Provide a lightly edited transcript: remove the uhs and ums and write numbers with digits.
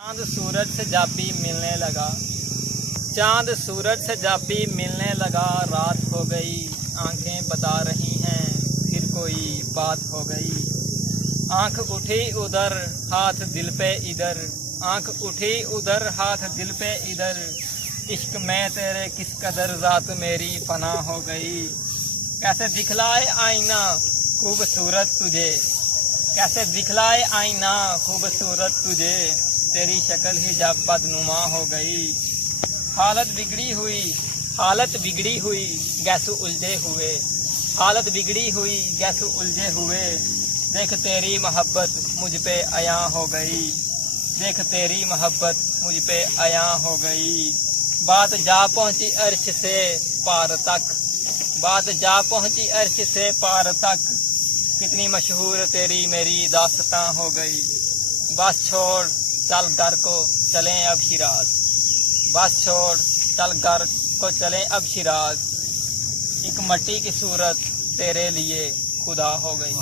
चांद सूरज से जब भी मिलने लगा, चांद सूरज से जब भी मिलने लगा, रात हो गई आंखें बता रही हैं फिर कोई बात हो गई। आंख उठी उधर हाथ दिल पे इधर, आंख उठी उधर हाथ दिल पे इधर, इश्क में तेरे किस कदर रात मेरी फना हो गई। कैसे दिखलाए आईना खूबसूरत तुझे, कैसे दिखलाए आईना खूबसूरत तुझे, तेरी शक्ल ही जब बदनुमा हो गई। हालत बिगड़ी हुई, हालत बिगड़ी हुई गैसु उलझे हुए, हालत बिगड़ी हुई गैसु उलझे हुए, देख तेरी मोहब्बत मुझ पे आया हो गई, देख तेरी मोहब्बत मुझ पे आया हो गई। बात जा पहुंची अर्श से पार तक, बात जा पहुंची अर्श से पार तक, कितनी मशहूर तेरी मेरी दास्तां हो गई। बस छोड़ चल घर को चलें अब शिराज, बस छोड़ चल घर को चलें अब शिराज, एक मट्टी की सूरत तेरे लिए खुदा हो गई।